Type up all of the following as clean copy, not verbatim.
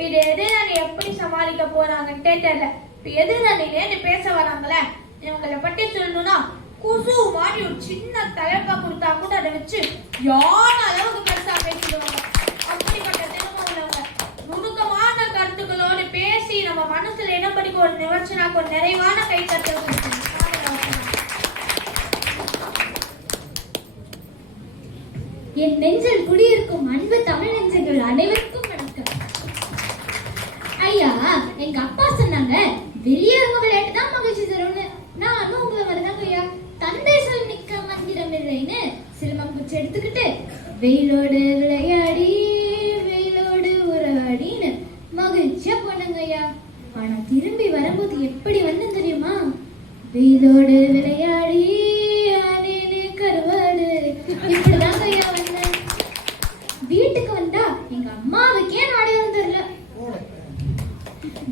இது எதிரணி எப்படி சமாளிக்க போறாங்கன்னு தெரியல. இப்ப எதிரணிலேருந்து பேச வராங்களே, இவங்களை பற்றி சொல்லணும்னா குசு மாதிரி ஒரு சின்ன தலைப்பா கொடுத்தா கூட அதை வச்சு யார் அளவுக்கு பெருசா பேசிடுவாங்க. அப்படிப்பட்ட திறமை உள்ளவங்க நுணுக்கமான கருத்துக்களோடு பேசி நம்ம மனசுல என்ன படிக்க ஒரு நிவர்ச்சனாக்கு ஒரு நிறைவான கை கருத்து. என் நெஞ்சில் குடியிருக்கும் அன்பு தமிழ் நெஞ்சங்கள் அனைவருக்கும் வணக்கம். ஐயா, எங்க அப்பா சொன்னாங்க வெளியேறுங்க விளையாட்டு தான் மகிழ்ச்சி தரும்னு. நானும் உங்களை வரதாங்க ஐயா. தந்தை சொல் நிக்க மந்திரம் இல்லைன்னு சிலம்பம் குச்சி எடுத்துக்கிட்டு வெயிலோடு விளையாடி வெயிலோடு உறவாடின்னு மகிழ்ச்சியா போனாங்க ஐயா. ஆனா திரும்பி வரும்போது எப்படி வந்து தெரியுமா? வெயிலோடு விளையாடி கருவாடு இப்படிதாங்க ஐயா வந்தேன். வீட்டுக்கு வந்தா எங்க அம்மாவுக்கே நாடகம் தெரியல.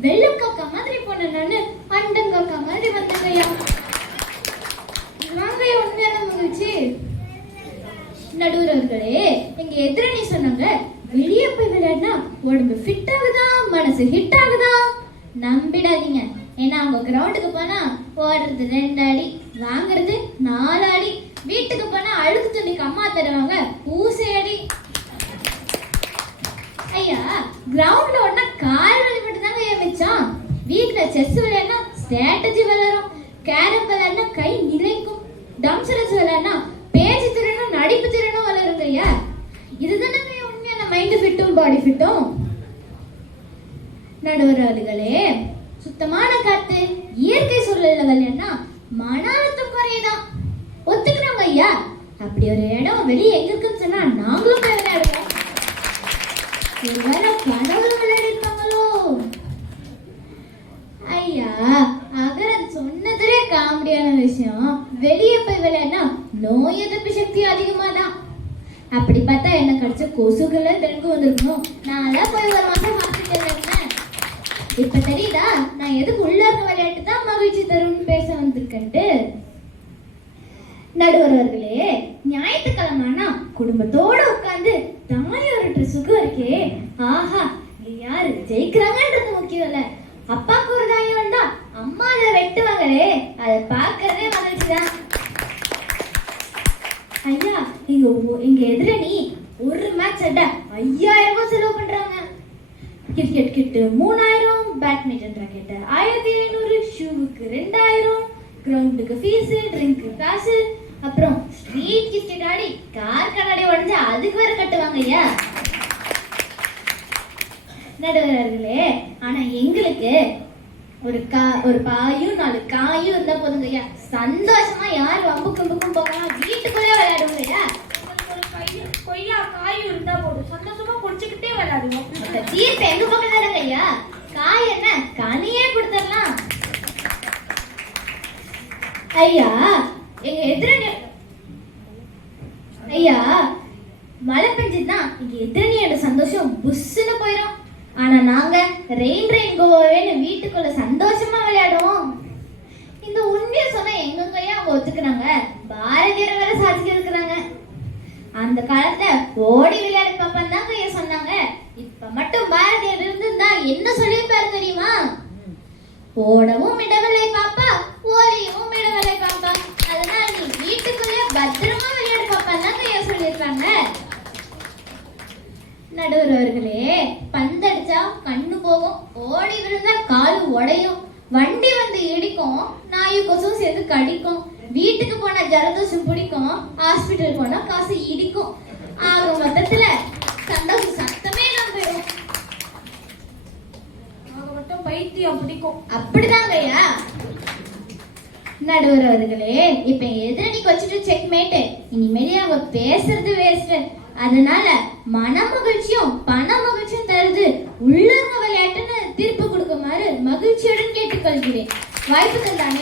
வெள்ளம் காக்கா மாதிரி போன நானு அண்டம் காக்கா மாதிரி வந்தேங்க ஐயா. நாங்க உண்மையான மகிழ்ச்சி. நடுவர்களே, எங்க எதிரணி சொன்னாங்க வெளியே போய் விளையாடினா உடம்பு ஃபிட் ஆகுதா மனசு ஹிட் ஆகுதா. நம்பிடாதீங்க. ஏன்னா அவங்க கிரவுண்டுக்கு போனா ஓடுறது 2 அடி, வாங்குறது 4 அடி. வீட்டுக்கு போனா அழுக்கு துணிக்கு அம்மா தருவாங்க பூசை அடி. ஐயா, கிரவுண்ட்ல ஒன்னா கால் வலி மட்டும் தாங்க ஐயா மிச்சம். வீட்டுல செஸ் விளையாடினா ஸ்ட்ராட்டஜி வளரும், கேரம் விளையாடினா கை நிலைக்கும், டம்சரஸ் விளையாடினா பேச்சு திறனும் நடிப்பு திறனும் வளருங்க ஐயா. இதுதானே உண்மையான மைண்ட் ஃபிட்டும் பாடி ஃபிட்டும். நடுவர்களே, சுத்தமான காத்து இயற்கை சூழல்ல விளையாடினா மன அழுத்தம் குறையுதான். ஒத்துக்கிறோம் ஐயா. அப்படி ஒரு இடம் வெளியே எங்க இருக்குன்னு சொன்னா நாங்களும் போய் விளையாடுவோம். ஒருவேளை கடவுள் விளையாடி இருப்பாங்களோ ஐயா. அகரன் சொன்னதுலே காமெடியான விஷயம், வெளியே போய் விளையாடினா நோய் எதிர்ப்பு சக்தி அதிகமாதான். அப்படி பார்த்தா என்ன கடிச்ச கொசுகளை டெங்கு வந்திருக்கணும். நான் போய் ஒரு மாசம் ஹாஸ்பிட்டல் இருந்தேன். இப்ப தெரியுதா நான் எதுக்கு உள்ள இருக்க விளையாட்டு தான் மகிழ்ச்சி தரும்னு பேச வந்திருக்கேன்ட்டு. நடுவர்களே, ஞாயிற்றுக்கிழமைனா குடும்பத்தோட உட்கார்ந்து தாலி உருட்டுற சுகம் இருக்கே, ஆஹா. யாரு ஜெயிக்கிறாங்கன்றது முக்கியம் இல்ல. அப்பாக்கு ஒரு தாயம் வந்தா அம்மா அதை வெட்டுவாங்களே, அதை பார்க்கறதே மகிழ்ச்சிதான். ஐயா, எங்க எதிரணி ஒரு மேட்ச் அட 5000 செலவு பண்றாங்க. கிரிக்கெட் கிட்டு 3000, பேட்மிண்டன் ராக்கெட் 1500, ஷூவுக்கு 2000, கிரவுண்டுக்கு ஃபீஸ், ட்ரிங்க் காசு, அப்புறம் ஸ்ட்ரீட் கிரிக்கெட் ஆடி கார் கண்ணாடி உடைஞ்சு அதுக்கு வேற கட்டுவாங்க ஐயா. நடுவர்களே, ஆனா எங்களுக்கு ஒரு பாயும் 4 காயும் இருந்தா போதுங்க ஐயா. சந்தோஷமா யார் வம்பு கம்புக்கும் போகலாம், வீட்டுக்குள்ளே விளையாடுவோம் ஐயா. கொய்யா காயும் இருந்தா போதும், சந்தோஷமா குடிச்சுக்கிட்டே விளையாடுவோம். தீர்ப்பு எங்க பக்கம் தானங்க ஐயா. காய் என்ன கனியே கொடுத்துடலாம் ஐயா. எங்க எதிரணி ஐயா, மழை பெஞ்சதுதான் எங்க எதிரணியோட சந்தோஷம் புஷ்ன்னு போயிடும். ஆனா நாங்க ரெயின் கோவேன்னு வீட்டுக்குள்ள சந்தோஷமா விளையாடுவோம். இந்த உண்மையை சொன்னா எங்கங்கய்யா அவங்க ஒத்துக்குறாங்க. பாரதியார் வேற சாதிக்க இருக்கிறாங்க. அந்த காலத்துல ஓடி விளையாடு பாப்பான்னு தான் ஐயா சொன்னாங்க. இப்ப மட்டும் பாரதியார் இருந்தா என்ன சொல்லியிருப்பாரு தெரியுமா? ஓடவும் இடவில்லை பாப்பா, ஓடியவும் இடவில்லை பாப்பா, அதனால நீ வீட்டுக்குள்ளே பத்திரமா விளையாடு பாப்பான்னு தான் ஐயா சொல்லியிருக்காங்க. நடுவர்களே, பந்தடிச்சா கண்ணு போகும், ஓடி விழுந்தா காலு உடையும், வண்டி வந்து இடிக்கும், நாயு கொசும் சேர்த்து கடிக்கும், வீட்டுக்கு போனா ஜலதோஷம் பிடிக்கும், ஹாஸ்பிட்டல் போனா காசு இடிக்கும். ஆக மொத்தத்துல சந்தோஷம் சத்தமே இல்லாம போயிடும். ஆக மட்டும் பைத்தியம் பிடிக்கும். அப்படிதாங்க ஐயா. நடுவர்களே, இப்ப எதிரணிக்கு வச்சுட்டு செக்மேட். இனிமேலே அவங்க பேசுறது வேஸ்ட். அதனால மன மகிழ்ச்சியும் பண மகிழ்ச்சியும் தருது உள்ளங்க விளையாட்டுன்னு தீர்ப்பு கொடுக்குமாறு மகிழ்ச்சியுடன் கேட்டுக்கொள்கிறேன். வாய்ப்பு தந்தானே